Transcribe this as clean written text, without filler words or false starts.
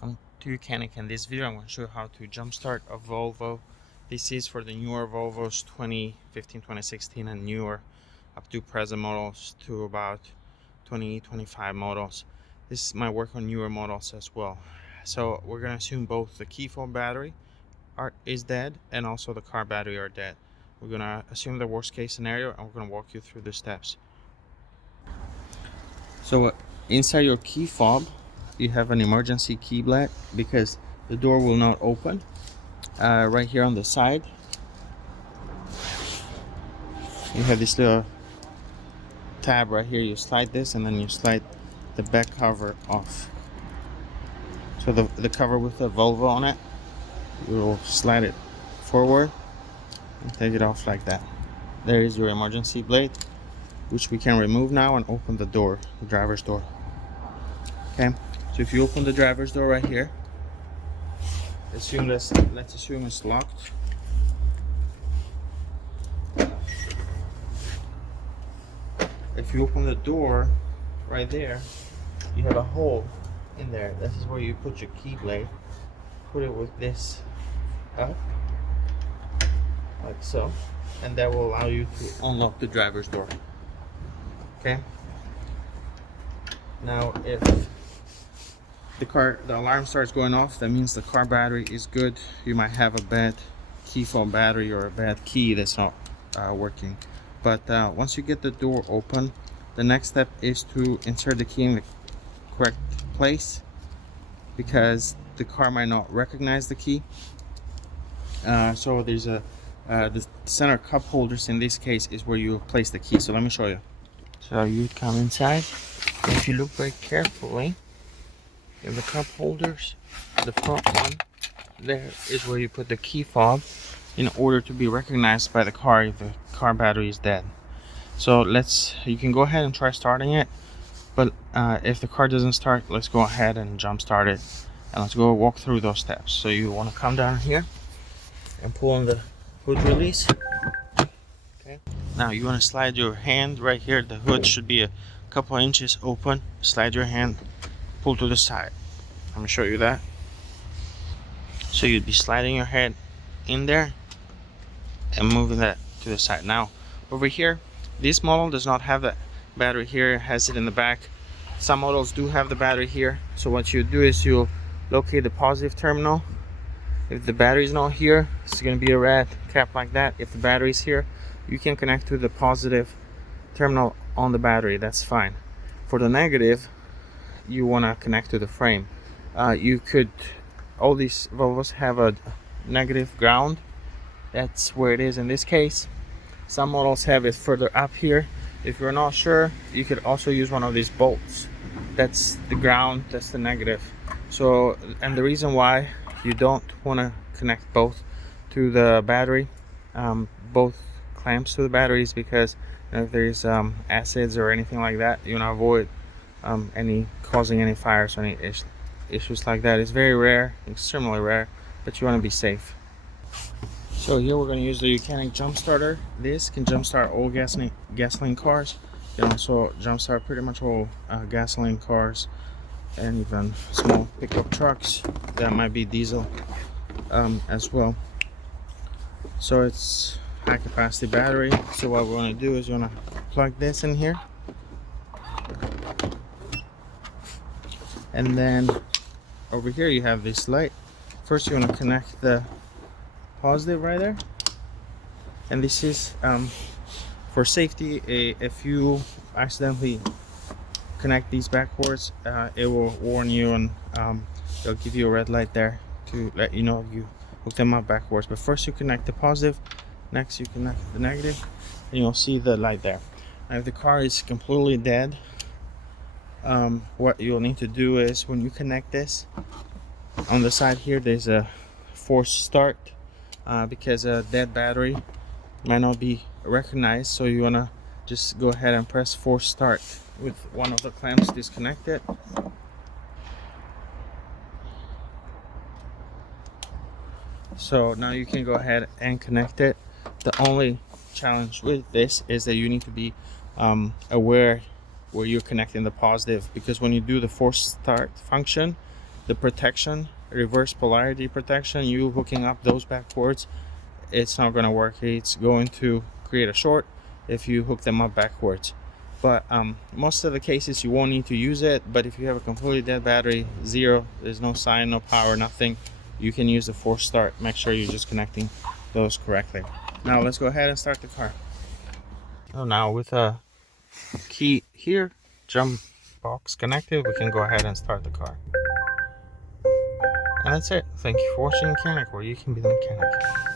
welcome to Mechanic. In this video I'm going to show you how to jumpstart a Volvo. This is for the newer Volvos 2015, 2016 and newer, up to present models to about 2025 models. This might work on newer models as well. So we're going to assume both the key fob battery is dead and also the car battery are dead. We're going to assume the worst case scenario and we're going to walk you through the steps. So inside your key fob you have an emergency key blade because the door will not open. Right here on the side you have this little tab right here. You slide this and then you slide the back cover off. So the cover with the Volvo on it, you will slide it forward and take it off like that. There is your emergency blade, which we can remove now and open the door, the driver's door. Okay, so if you open the driver's door right here, let's assume it's locked. If you open the door right there, you have a hole in there. This is where you put your key blade. Put it with this up, like so, and that will allow you to unlock the driver's door. Okay, now if the alarm starts going off, that means the car battery is good. You might have a bad key fob battery or a bad key that's not working. But once you get the door open, the next step is to insert the key in the correct place, because the car might not recognize the key. So there's the center cup holders in this case is where you place the key. So let me show you. So you come inside. If you look very carefully, in the cup holders, the front one there is where you put the key fob in order to be recognized by the car if the car battery is dead. So you can go ahead and try starting it, but if the car doesn't start, let's go ahead and jump start it and let's go walk through those steps. So you want to come down here and pull on the hood release. Okay, now you want to slide your hand right here. The hood should be a couple inches open. Slide your hand, pull to the side. I'm gonna show you that. So you'd be sliding your head in there and moving that to the side. Now over here, this model does not have the battery here, it has it in the back. Some models do have the battery here. So what you do is you'll locate the positive terminal. If the battery is not here, it's going to be a red cap like that. If the battery is here, you can connect to the positive terminal on the battery. That's fine. For the negative, you want to connect to the frame. All these Volvos have a negative ground. That's where it is in this case. Some models have it further up here. If you're not sure, you could also use one of these bolts. That's the ground, that's the negative. So, and the reason why you don't want to connect both to the battery, both clamps to the battery, is because if there's acids or anything like that, you want to avoid causing any fires or any issues like that. It's very rare, extremely rare, but you want to be safe. So here we're going to use the Mechanic jump starter. This can jumpstart all gasoline cars. It can also jumpstart pretty much all gasoline cars and even small pickup trucks that might be diesel as well. So it's high capacity battery. So what we're going to do is we're going to plug this in here, and then over here you have this light. First you want to connect the positive right there, and this is for safety. If you accidentally connect these backwards, it will warn you and it'll give you a red light there to let you know you hook them up backwards. But first you connect the positive, next you connect the negative, and you'll see the light there. Now if the car is completely dead, what you'll need to do is when you connect this, on the side here there's a force start, because a dead battery might not be recognized. So you want to just go ahead and press force start with one of the clamps disconnected. So now you can go ahead and connect it. The only challenge with this is that you need to be aware where you're connecting the positive, because when you do the force start function, the protection, reverse polarity protection, you hooking up those backwards, it's not going to work. It's going to create a short if you hook them up backwards. But most of the cases you won't need to use it. But if you have a completely dead battery, zero, there's no sign, no power, nothing, you can use the force start. Make sure you're just connecting those correctly. Now let's go ahead and start the car. So now with a key here, jump box connected, we can go ahead and start the car. And that's it. Thank you for watching Mechanic, where you can be the mechanic.